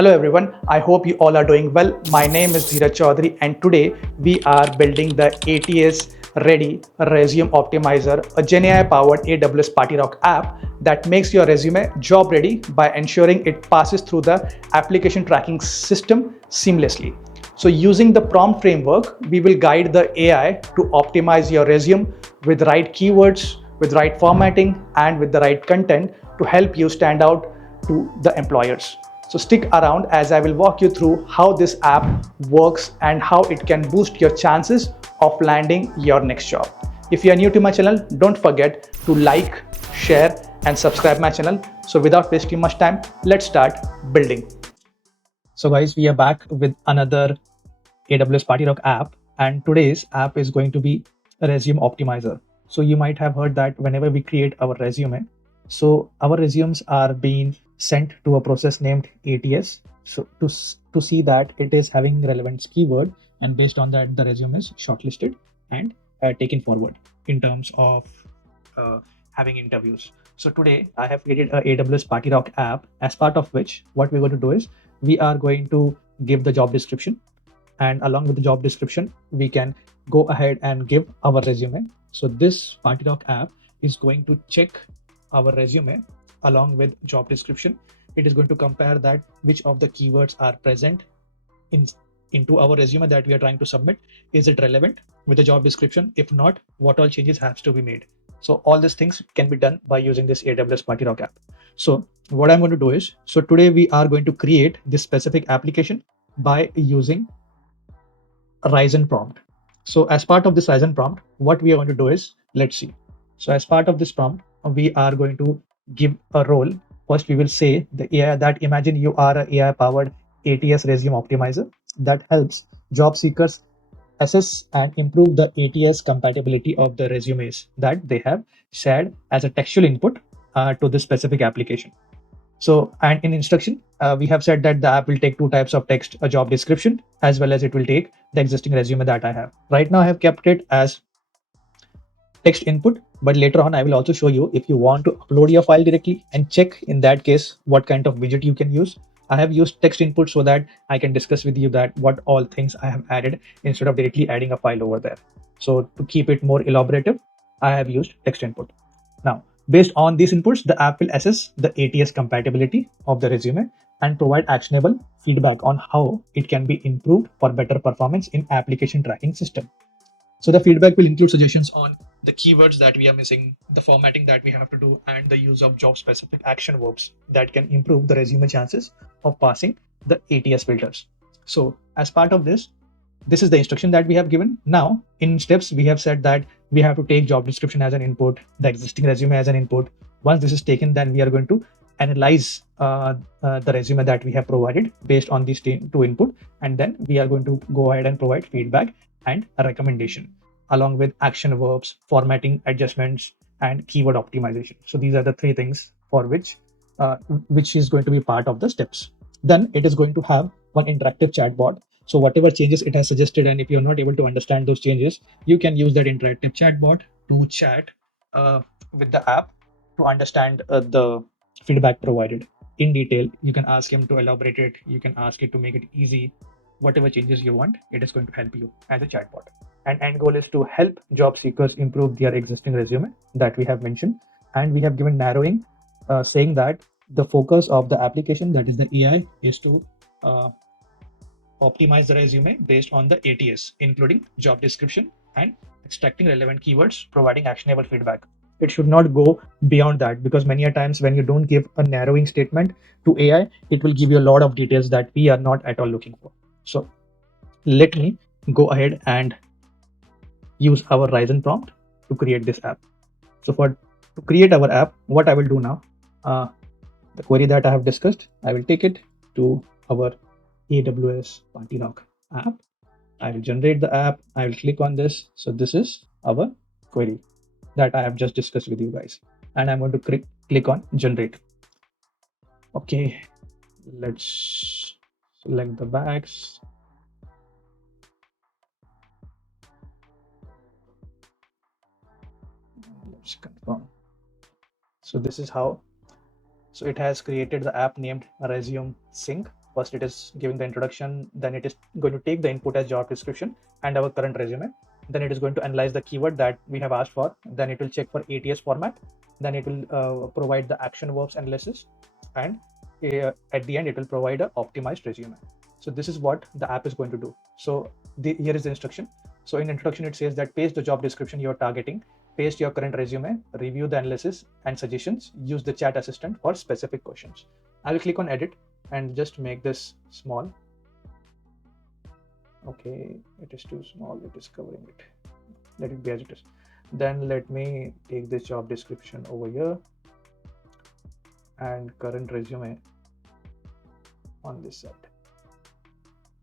Hello everyone, I hope you all are doing well. My name is Dheeraj Chaudhary and today we are building the ATS-Ready Resume Optimizer, a GenAI powered AWS PartyRock app that makes your resume job ready by ensuring it passes through the application tracking system seamlessly. So using the prompt framework, we will guide the AI to optimize your resume with right keywords, with right formatting and with the right content to help you stand out to the employers. So stick around as I will walk you through how this app works and how it can boost your chances of landing your next job. If you are new to my channel, don't forget to like, share and subscribe my channel. So without wasting much time, let's start building. So guys, we are back with another AWS PartyRock app, and today's app is going to be a resume optimizer. So you might have heard that whenever we create our resume, so our resumes are being sent to a process named ATS. So to see that it is having relevant keyword, and based on that, the resume is shortlisted and taken forward in terms of having interviews. So today I have created a AWS PartyRock app, as part of which what we're going to do is we are going to give the job description, and along with the job description we can go ahead and give our resume. So this PartyRock app is going to check our resume along with job description. It is going to compare that which of the keywords are present into our resume that we are trying to submit. Is it relevant with the job description? If not, what all changes has to be made? So all these things can be done by using this AWS PartyRock app. So what I'm going to do is, so today we are going to create this specific application by using Ryzen prompt. So as part of this Ryzen prompt, what we are going to do is, let's see. So as part of this prompt, we are going to give a role. First, we will say the AI that imagine you are a AI powered ATS resume optimizer that helps job seekers assess and improve the ATS compatibility of the resumes that they have shared as a textual input to this specific application. So, and in instruction, we have said that the app will take two types of text, a job description, as well as it will take the existing resume that I have. Right now, I have kept it as text input, but later on, I will also show you if you want to upload your file directly and check in that case, what kind of widget you can use. I have used text input so that I can discuss with you that what all things I have added instead of directly adding a file over there. So to keep it more elaborative, I have used text input. Now, based on these inputs, the app will assess the ATS compatibility of the resume and provide actionable feedback on how it can be improved for better performance in application tracking system. So the feedback will include suggestions on the keywords that we are missing, the formatting that we have to do, and the use of job specific action verbs that can improve the resume chances of passing the ATS filters. So as part of this is the instruction that we have given. Now, in steps, we have said that we have to take job description as an input, the existing resume as an input. Once this is taken, then we are going to analyze the resume that we have provided based on these two input, and then we are going to go ahead and provide feedback and a recommendation along with action verbs, formatting adjustments, and keyword optimization. So these are the three things for which is going to be part of the steps. Then it is going to have one interactive chatbot. So whatever changes it has suggested, and if you're not able to understand those changes, you can use that interactive chatbot to chat with the app to understand the feedback provided in detail. You can ask him to elaborate it. You can ask it to make it easy. Whatever changes you want, it is going to help you as a chatbot. And end goal is to help job seekers improve their existing resume that we have mentioned. And we have given narrowing, saying that the focus of the application, that is the AI, is to optimize the resume based on the ATS, including job description and extracting relevant keywords, providing actionable feedback. It should not go beyond that, because many a times when you don't give a narrowing statement to AI, it will give you a lot of details that we are not at all looking for. So let me go ahead and use our Ryzen prompt to create this app. So to create our app, what I will do now, the query that I have discussed, I will take it to our AWS PartyRock app. I will generate the app. I will click on this. So this is our query that I have just discussed with you guys. And I'm going to click on generate. Okay, let's select the bags. Let's confirm. So this is how. So it has created the app named Resume Sync. First it is giving the introduction, then it is going to take the input as job description and our current resume. Then it is going to analyze the keyword that we have asked for. Then it will check for ATS format. Then it will provide the action verbs analysis, and at the end it will provide an optimized resume. So this is what the app is going to do. So here is the instruction. So in introduction it says that paste the job description you are targeting, paste your current resume, review the analysis and suggestions, use the chat assistant for specific questions. I will click on edit and just make this small. Okay, it is too small, it is covering it. Let it be as it is. Then let me take this job description over here and current resume on this side,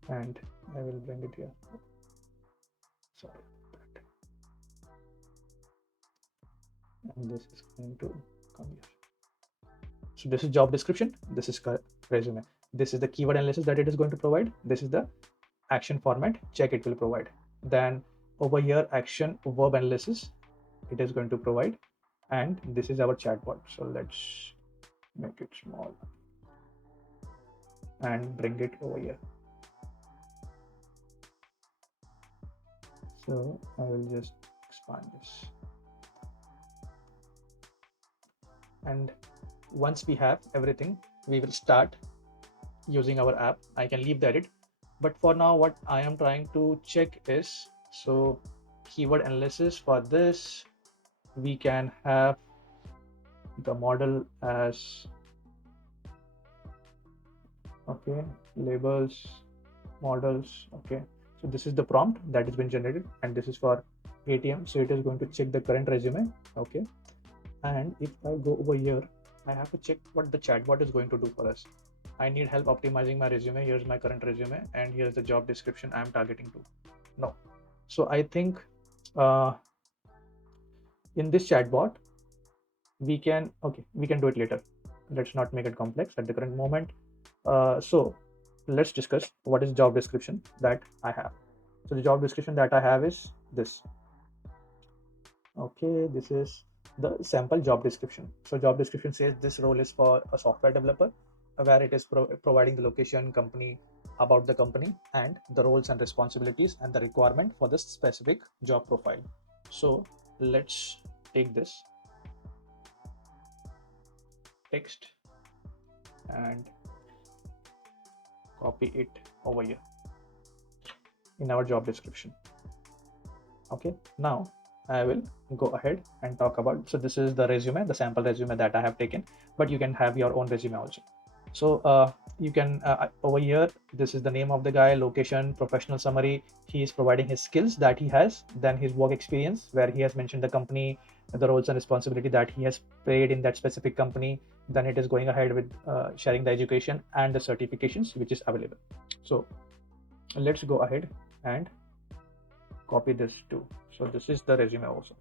and I will bring it here. Sorry. And this is going to come here. So this is job description, this is resume, this is the keyword analysis that it is going to provide, this is the action format check it will provide. Then over here action verb analysis it is going to provide, and this is our chatbot. So let's make it small and bring it over here. So I will just expand this, and once we have everything we will start using our app. I can leave the edit, but for now what I am trying to check is, so keyword analysis, for this we can have the model as, okay, labels, models. Okay, so this is the prompt that has been generated, and this is for ATM. So it is going to check the current resume. Okay, and if I go over here I have to check what the chatbot is going to do for us. I need help optimizing my resume. Here's my current resume, and here's the job description I am targeting to. No, so I think in this chatbot we can do it later. Let's not make it complex at the current moment. So let's discuss what is job description that I have. So the job description that I have is this. Okay, this is the sample job description. So job description says this role is for a software developer, where it is providing the location, company, about the company, and the roles and responsibilities and the requirement for this specific job profile. So let's take this text and copy it over here in our job description. Okay, now I will go ahead and talk about, so this is the resume, the sample resume that I have taken, but you can have your own resume also. So you can over here, this is the name of the guy, location, professional summary. He is providing his skills that he has, then his work experience where he has mentioned the company, the roles and responsibility that he has played in that specific company. Then it is going ahead with sharing the education and the certifications which is available. So let's go ahead and copy this too. So this is the resume also.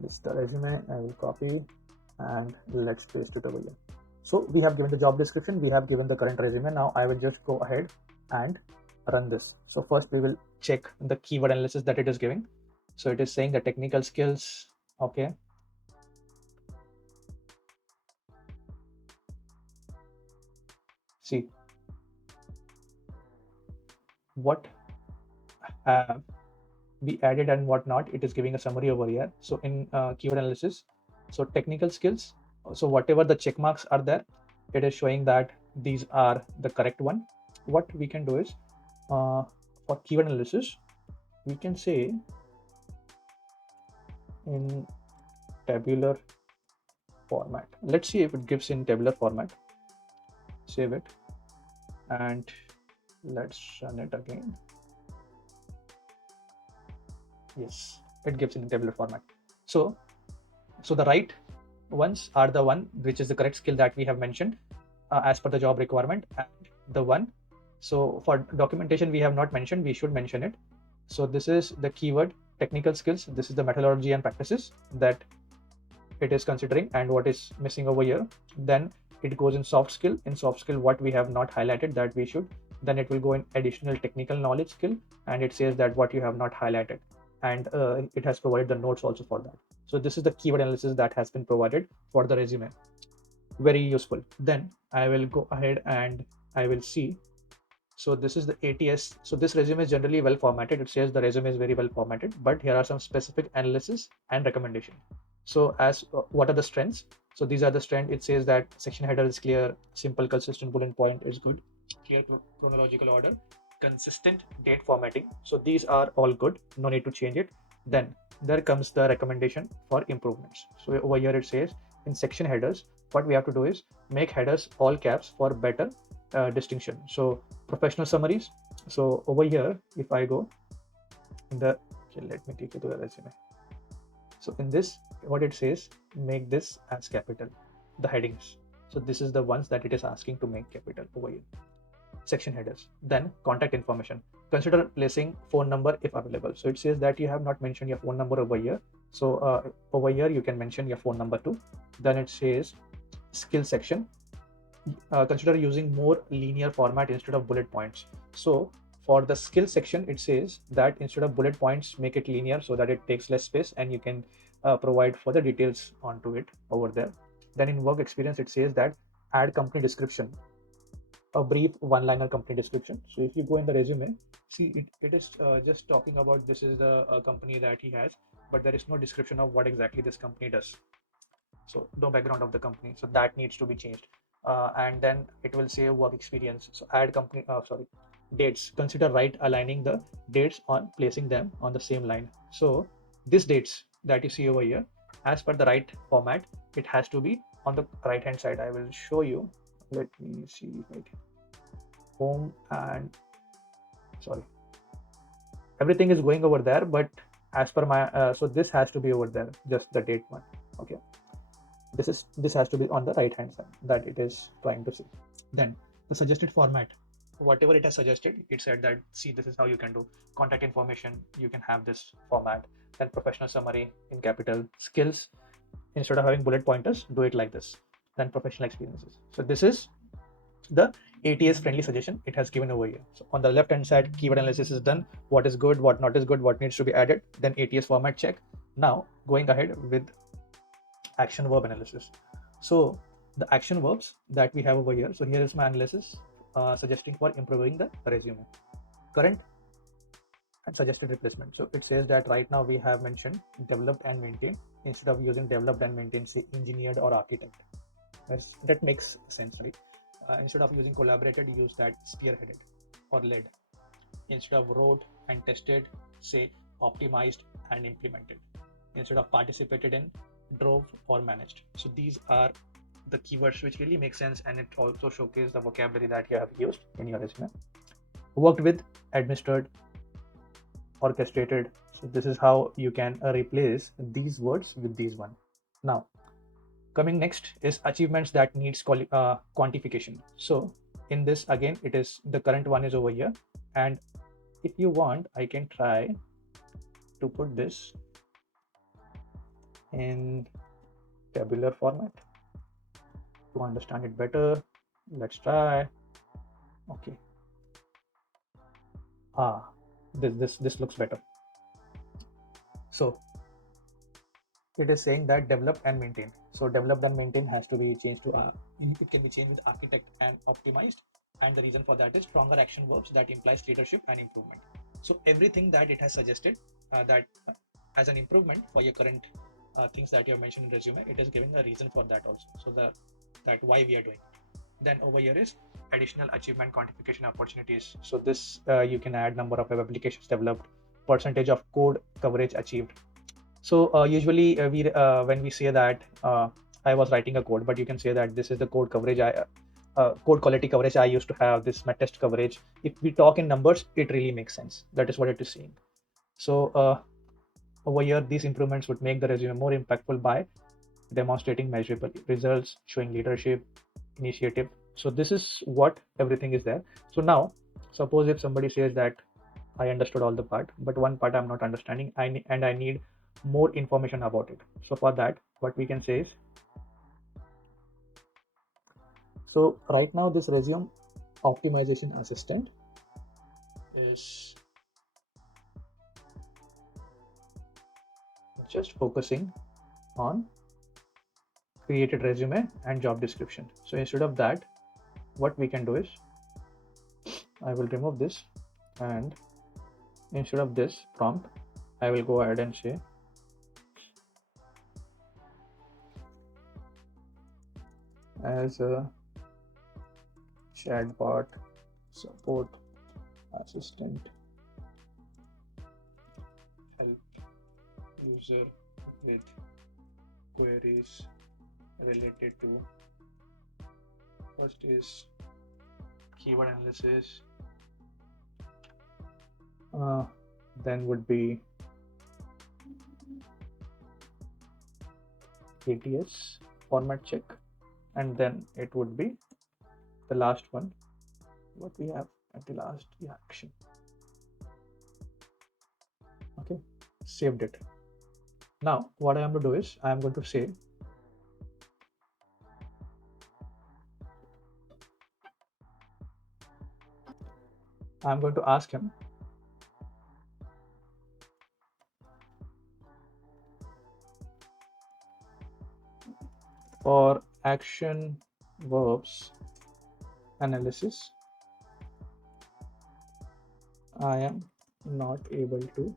This is the resume. I will copy and let's paste it over here. So we have given the job description, we have given the current resume. Now I will just go ahead and run this. So first we will check the keyword analysis that it is giving. So it is saying the technical skills. Okay, see what have we added and what not. It is giving a summary over here. So in keyword analysis, so technical skills, so whatever the check marks are there, it is showing that these are the correct one. What we can do is for keyword analysis we can say in tabular format. Let's see if it gives in tabular format. Save it and let's run it again. Yes, it gives in tabular format. So the right ones are the one which is the correct skill that we have mentioned as per the job requirement, and the one, so for documentation we have not mentioned, we should mention it. So this is the keyword technical skills, this is the methodology and practices that it is considering, and what is missing over here. Then it goes in soft skill. In soft skill, what we have not highlighted that we should, then it will go in additional technical knowledge skill, and it says that what you have not highlighted, and it has provided the notes also for that. So this is the keyword analysis that has been provided for the resume. very useful. Then I will go ahead and I will see. So this is the ATS. So this resume is generally well formatted. It says the resume is very well formatted, but here are some specific analysis and recommendation. So as what are the strengths? So these are the strengths. It says that section header is clear, simple, consistent bullet point is good, clear chronological order, consistent date formatting. So these are all good. No need to change it. Then there comes the recommendation for improvements. So over here it says in section headers, what we have to do is make headers all caps for better distinction. So professional summaries. So over here, if I go in the, okay, let me take you to the resume. So in this, what it says, make this as capital, the headings. So this is the ones that it is asking to make capital over here. Section headers. Then contact information. Consider placing phone number if available. So it says that you have not mentioned your phone number over here. So over here, you can mention your phone number too. Then it says skill section. Consider using more linear format instead of bullet points. So for the skill section, it says that instead of bullet points, make it linear so that it takes less space and you can provide further details onto it over there. Then in work experience, it says that add company description, a brief one-liner company description. So if you go in the resume, see it is just talking about this is the company that he has, but there is no description of what exactly this company does. So no background of the company. So that needs to be changed. And then it will say work experience. So add company, dates. Consider right aligning the dates on placing them on the same line. So these dates that you see over here, as per the right format, it has to be on the right hand side. I will show you. Let me see. Right. Home and sorry, everything is going over there, but as per my so this has to be over there, just the date one. Okay, this has to be on the right hand side that it is trying to see. Then the suggested format, whatever it has suggested, it said that see this is how you can do contact information, you can have this format. Then professional summary in capital, skills, instead of having bullet pointers, do it like this. Then professional experiences. So this is the ATS friendly suggestion it has given over here. So on the left hand side, keyword analysis is done, what is good, what not is good, what needs to be added. Then ATS format check. Now going ahead with action verb analysis. So the action verbs that we have over here. So here is my analysis suggesting for improving the resume. Current and suggested replacement. So it says that right now we have mentioned developed and maintained. Instead of using developed and maintained, say engineered or architect. That makes sense, right? Instead of using collaborated, use that spearheaded or led. Instead of wrote and tested, say optimized and implemented. Instead of participated in, drove or managed. So these are the keywords which really make sense, and it also showcases the vocabulary that you have used in your resume. Worked with, administered, orchestrated. So this is how you can replace these words with these one. Now coming next is achievements that needs quantification. So in this again, it is the current one is over here, and if you want, I can try to put this in tabular format to understand it better. Let's try. Okay. This looks better. So it is saying that develop and maintain. So developed and maintain has to be changed to it can be changed with architect and optimized, and the reason for that is stronger action verbs that implies leadership and improvement. So everything that it has suggested that as an improvement for your current things that you have mentioned in resume, it is giving a reason for that also. So that why we are doing. Then over here is additional achievement quantification opportunities. So this you can add number of web applications developed, percentage of code coverage achieved. So usually we when we say that I was writing a code, but you can say that this is the code coverage code quality coverage I used to have, this my test coverage. If we talk in numbers, it really makes sense. That is what it is saying. So over here, these improvements would make the resume more impactful by demonstrating measurable results, showing leadership, initiative. So this is what everything is there. So now, suppose if somebody says that I understood all the part, but one part I'm not understanding, and I need more information about it. So for that, what we can say is, so right now this resume optimization assistant is just focusing on created resume and job description. So instead of that, what we can do is I will remove this, and instead of this prompt, I will go ahead and say as a chatbot support assistant, help user with queries related to first is keyword analysis, then would be ATS format check, and then it would be the last one, what we have at the last, the action. Okay, saved it. Now what I am going to do is I am going to say I am going to ask him for action verbs analysis. I am not able to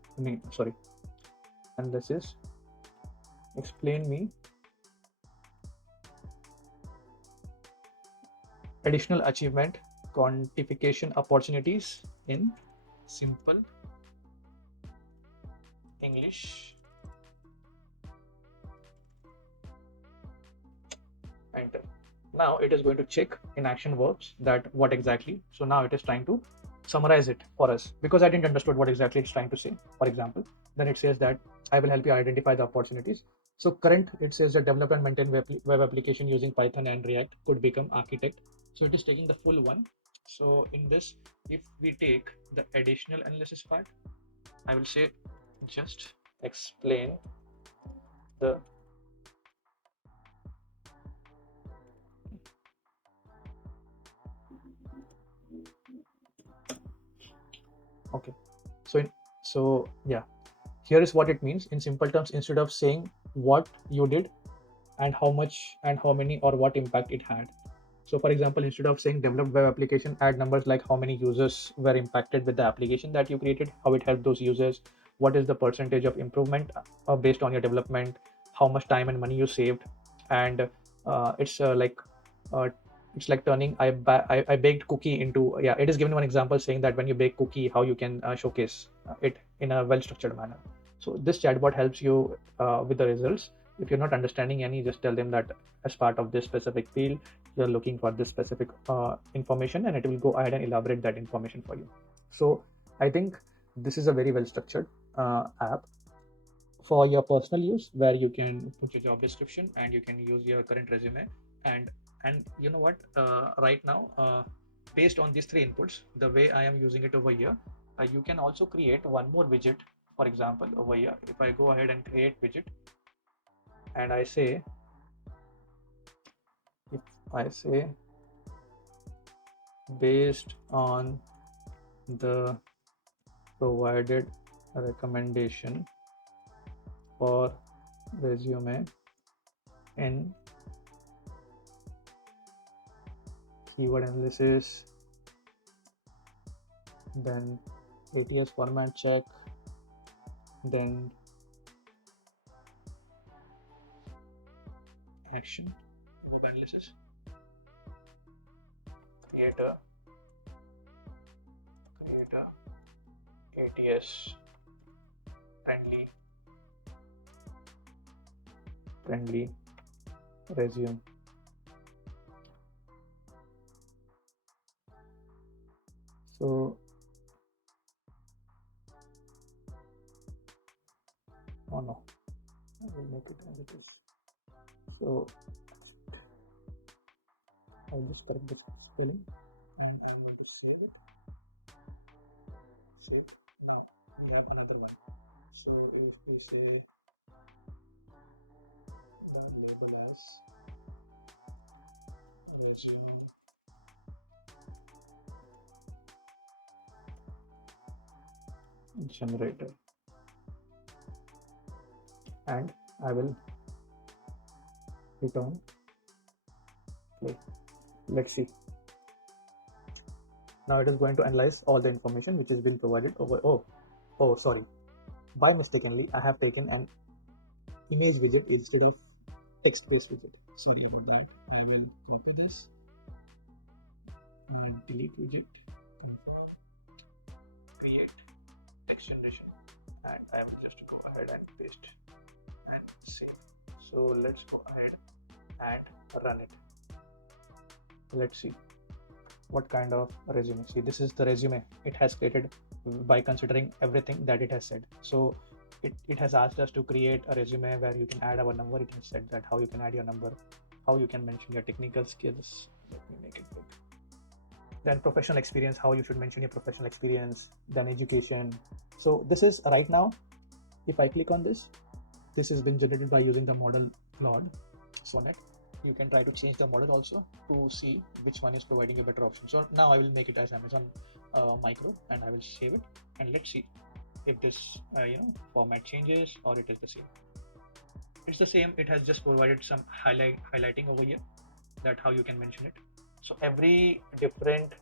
analysis. Explain me additional achievement quantification opportunities in simple English. Enter. Now it is going to check in action verbs that what exactly. So now it is trying to summarize it for us because I didn't understood what exactly it's trying to say. For example, then it says that I will help you identify the opportunities. So current, it says that develop and maintain web application using Python and React could become architect. So it is taking the full one. So in this, if we take the additional analysis part, I will say just explain the okay. So yeah, here is what it means in simple terms. Instead of saying what you did and how much and how many or what impact it had. So for example, instead of saying developed web application, add numbers like how many users were impacted with the application that you created, how it helped those users, what is the percentage of improvement based on your development, how much time and money you saved, and uh, it's like turning I baked cookie into, yeah, it is given one example saying that when you bake cookie, how you can showcase it in a well structured manner. So this chatbot helps you with the results. If you're not understanding any, just tell them that as part of this specific field you're looking for this specific information, and it will go ahead and elaborate that information for you. So I think this is a very well structured app for your personal use, where you can put your job description and you can use your current resume, and you know what, right now, based on these three inputs, the way I am using it over here, you can also create one more widget. For example, over here, if I go ahead and create widget and I say, if I say based on the provided recommendation for resume in keyword analysis, then ATS format check, then action verb analysis, create a ATS friendly resume. So oh no, I will make it as it is. So I'll just correct this spelling and I will just save it. Save. Now we have another one. So if we say the label as resume generator, and I will return. Okay. Let's see. Now it is going to analyze all the information which has been provided over. Oh, sorry. By mistakenly, I have taken an image widget instead of text-based widget. Sorry about that. I will copy this and delete widget, confirm, create text generation, and I will just go ahead and paste and save. So let's go ahead and run it. Let's see what kind of resume. See, this is the resume it has created by considering everything that it has said. So it has asked us to create a resume where you can add our number. It has said that how you can add your number, how you can mention your technical skills. Let me make it big. Then professional experience, how you should mention your professional experience, then education. So this is right now, if I click on this has been generated by using the model Claude Sonnet. You can try to change the model also to see which one is providing a better option. So now I will make it as Amazon Micro and I will save it, and let's see if this format changes or it is the same. It's the same. It has just provided some highlighting over here, that how you can mention it. So every different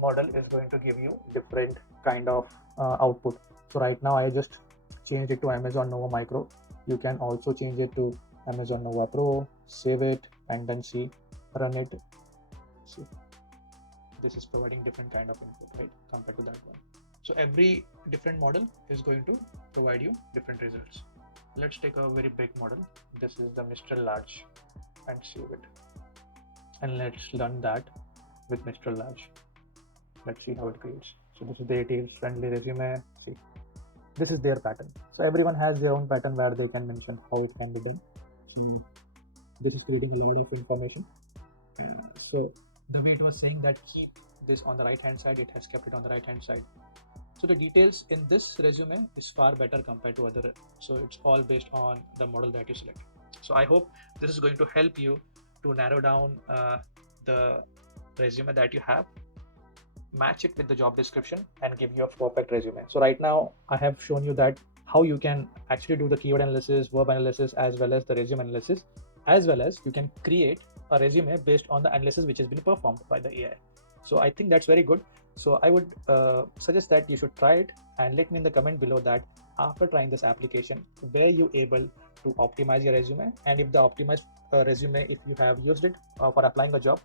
model is going to give you different kind of output. So right now I just changed it to Amazon Nova Micro. You can also change it to Amazon Nova Pro, save it, and then see, run it. See, this is providing different kind of input, right, compared to that one. So every different model is going to provide you different results. Let's take a very big model. This is the Mr. Large, and save it. And let's run that with Mr. Large. Let's see how it creates. So this is the ATS-friendly resume. See, this is their pattern. So everyone has their own pattern where they can mention how it can be done. So this is creating a lot of information. So the way it was saying that keep this on the right hand side, it has kept it on the right hand side. So the details in this resume is far better compared to other. So it's all based on the model that you select. So I hope this is going to help you to narrow down the resume that you have, match it with the job description, and give you a perfect resume. So right now I have shown you that how you can actually do the keyword analysis, verb analysis, as well as the resume analysis, as well as you can create a resume based on the analysis which has been performed by the AI. So I think that's very good. So I would suggest that you should try it, and let me in the comment below that after trying this application, were you able to optimize your resume, and if the optimized resume, if you have used it for applying a job,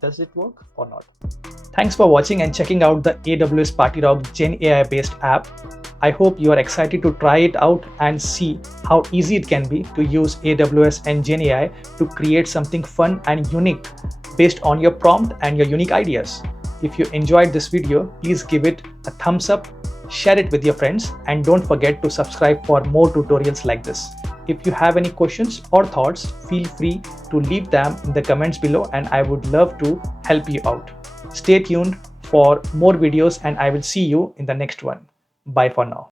does it work or not? Thanks for watching and checking out the AWS PartyRock Gen AI based app. I hope you are excited to try it out and see how easy it can be to use AWS and Gen AI to create something fun and unique based on your prompt and your unique ideas. If you enjoyed this video, please give it a thumbs up, share it with your friends, and don't forget to subscribe for more tutorials like this. If you have any questions or thoughts, feel free to leave them in the comments below, and I would love to help you out. Stay tuned for more videos, and I will see you in the next one. Bye for now.